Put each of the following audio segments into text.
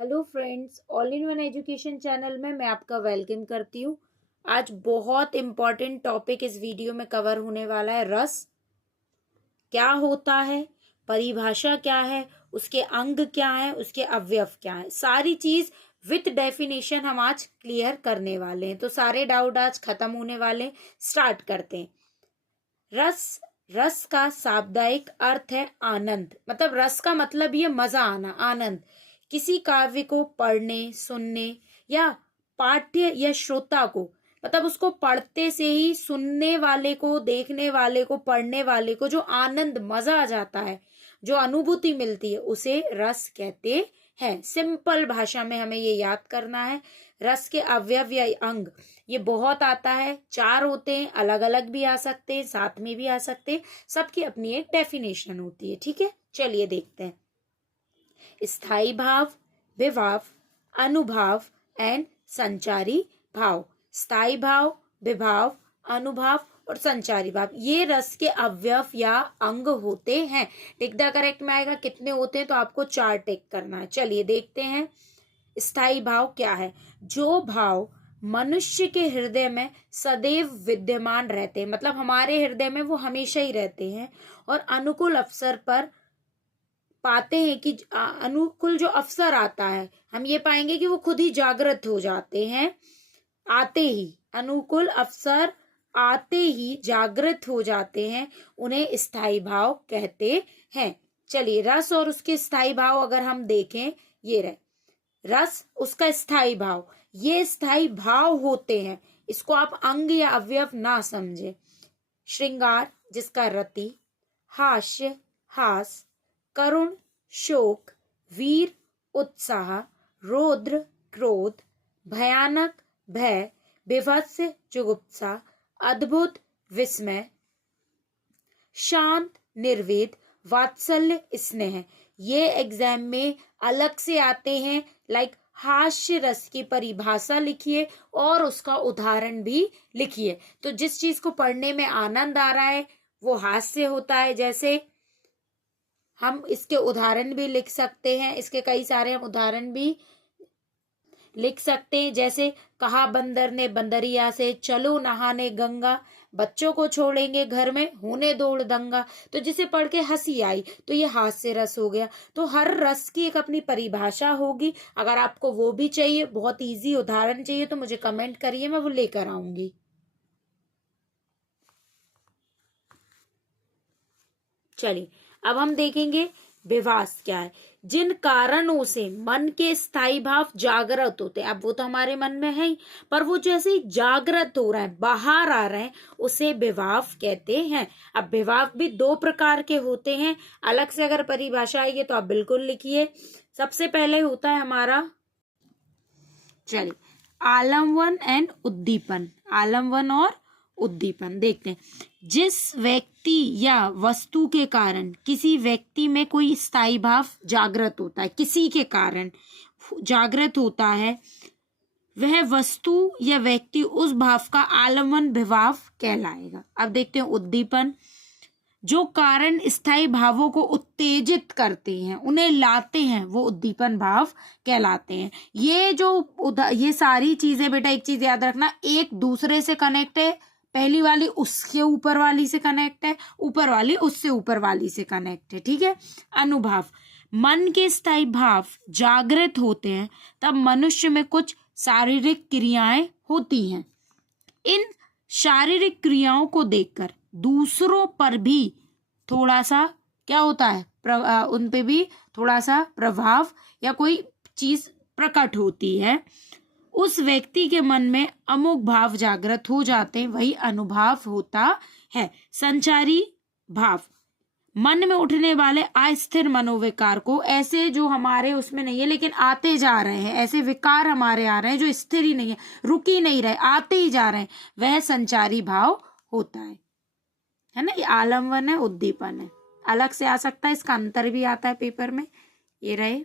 Hello friends, all in one education channel में मैं आपका वेलकम करती हूँ। आज बहुत इम्पॉर्टेंट टॉपिक इस वीडियो में कवर होने वाला है। रस क्या होता है, परिभाषा क्या है, उसके अंग क्या है, उसके अवयव क्या है, सारी चीज विथ डेफिनेशन हम आज क्लियर करने वाले हैं। तो सारे डाउट आज खत्म होने वाले। स्टार्ट करते हैं। रस रस का शाब्दिक अर्थ है आनंद। मतलब रस का मतलब ये मजा आना, आनंद। किसी काव्य को पढ़ने, सुनने या पाठ्य या श्रोता को, मतलब उसको पढ़ते से ही सुनने वाले को, देखने वाले को, पढ़ने वाले को जो आनंद, मजा आ जाता है, जो अनुभूति मिलती है, उसे रस कहते हैं। सिंपल भाषा में हमें ये याद करना है। रस के अवयव या अंग ये बहुत आता है, 4 होते हैं। अलग अलग भी आ सकते हैं, साथ में भी आ सकते हैं। सबकी अपनी एक डेफिनेशन होती है। ठीक है, चलिए देखते हैं। स्थायी भाव, विभाव, अनुभाव एंड संचारी भाव। स्थायी भाव, विभाव, अनुभाव और संचारी भाव, ये रस के अवयव या अंग होते हैं। टिक द करेक्ट में आएगा कितने होते हैं, तो आपको 4 टिक करना है। चलिए देखते हैं। स्थायी भाव क्या है? जो भाव मनुष्य के हृदय में सदैव विद्यमान रहते हैं, मतलब हमारे हृदय में वो हमेशा ही रहते हैं और अनुकूल अवसर पर पाते हैं कि अनुकूल जो अवसर आता है, हम ये पाएंगे कि वो खुद ही जागृत हो जाते हैं। आते ही अनुकूल अवसर आते ही जागृत हो जाते हैं, उन्हें स्थायी भाव कहते हैं। चलिए, रस और उसके स्थायी भाव अगर हम देखें, ये रहे रस, उसका स्थायी भाव। ये स्थायी भाव होते हैं, इसको आप अंग या अवयव ना समझे। श्रृंगार जिसका रति, हास्य हास, करुण शोक, वीर उत्साह, रौद्र क्रोध, भयानक भय, विभत्स जुगुप्सा, अद्भुत विस्मय, शांत निर्वेद, वात्सल्य स्नेह, ये एग्जाम में अलग से आते हैं। लाइक हास्य रस की परिभाषा लिखिए और उसका उदाहरण भी लिखिए। तो जिस चीज को पढ़ने में आनंद आ रहा है वो हास्य होता है। जैसे हम इसके उदाहरण भी लिख सकते हैं, इसके कई सारे हम उदाहरण भी लिख सकते हैं। जैसे कहा बंदर ने बंदरिया से, चलो नहाने गंगा, बच्चों को छोड़ेंगे घर में, होने दौड़ दंगा। तो जिसे पढ़ के हंसी आई तो ये हास्य रस हो गया। तो हर रस की एक अपनी परिभाषा होगी। अगर आपको वो भी चाहिए, बहुत इजी उदाहरण चाहिए, तो मुझे कमेंट करिए, मैं वो लेकर आऊंगी। चलिए, अब हम देखेंगे विभास क्या है। जिन कारणों से मन के स्थायी भाव जागृत होते हैं, अब वो तो हमारे मन में है ही, पर वो जैसे ही जागृत हो रहा है, बाहर आ रहे हैं, उसे विभाव कहते हैं। अब विभाव भी 2 प्रकार के होते हैं। अलग से अगर परिभाषा आएगी तो आप बिल्कुल लिखिए। सबसे पहले होता है हमारा, चलिए, आलम्बन एंड उद्दीपन। आलम्बन और उद्दीपन देखते हैं। जिस व्यक्ति या वस्तु के कारण किसी व्यक्ति में कोई स्थायी भाव जागृत होता है, किसी के कारण जागृत होता है, वह वस्तु या व्यक्ति उस भाव का आलम्बन विभाव कहलाएगा। अब देखते हैं उद्दीपन। जो कारण स्थायी भावों को उत्तेजित करते हैं, उन्हें लाते हैं, वो उद्दीपन भाव कहलाते हैं। ये सारी चीजें बेटा, एक चीज याद रखना, एक दूसरे से कनेक्ट है। पहली वाली उसके ऊपर वाली से कनेक्ट है, ऊपर वाली उससे ऊपर वाली से कनेक्ट है। ठीक है। अनुभाव, मन के स्थायी भाव जागृत होते हैं तब मनुष्य में कुछ शारीरिक क्रियाएं होती हैं। इन शारीरिक क्रियाओं को देखकर दूसरों पर भी थोड़ा सा क्या होता है, उन पे भी थोड़ा सा प्रभाव या कोई चीज प्रकट होती है। उस व्यक्ति के मन में अमुक भाव जागृत हो जाते हैं, वही अनुभाव होता है। संचारी भाव, मन में उठने वाले अस्थिर मनोविकार को, ऐसे जो हमारे उसमें नहीं है लेकिन आते जा रहे हैं, ऐसे विकार हमारे आ रहे हैं जो स्थिर ही नहीं है, रुक ही नहीं रहे, आते ही जा रहे हैं, वह संचारी भाव होता है ना। ये आलम्बन है, उद्दीपन है। अलग से आ सकता है, इसका अंतर भी आता है पेपर में। ये रहे।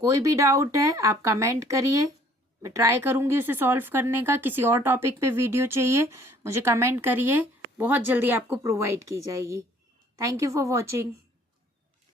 कोई भी डाउट है आप कमेंट करिए, मैं ट्राई करूंगी उसे सॉल्व करने का। किसी और टॉपिक पे वीडियो चाहिए मुझे कमेंट करिए, बहुत जल्दी आपको प्रोवाइड की जाएगी। Thank you for watching.